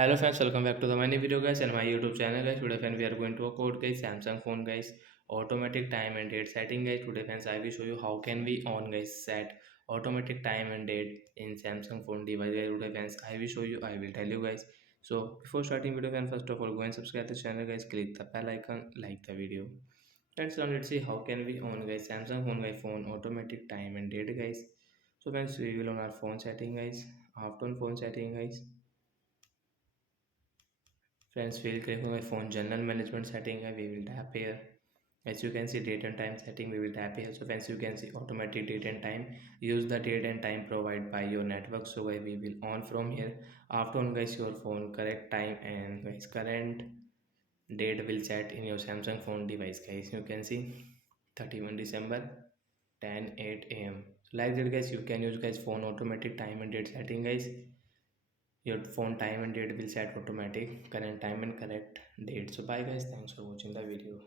Hello friends, welcome back to the many video guys and my YouTube channel guys. Today friends we are going to work out guys Samsung phone guys automatic time and date setting guys. Today friends I will show you how can we on guys set automatic time and date in Samsung phone device guys. Today friends I will show you, I will tell you guys. So before starting video friends, first of all go and subscribe the channel guys, click the bell icon, like the video. Friends, now let's see how can we on guys Samsung phone guys phone automatic time and date guys. So friends we will on our phone setting guys. After on phone setting guys, friends, we'll click on my phone general management setting and we will tap here. As you can see date and time setting, we will tap here. So friends, you can see automatic date and time. Use the date and time provided by your network. So guys, we will on from here. After on guys your phone correct time and guys current date will set in your Samsung phone device guys. You can see 31 December 10:08 a.m. Like that guys, you can use guys phone automatic time and date setting guys. Your phone time and date will set automatic current time and correct date. So bye guys, thanks for watching the video.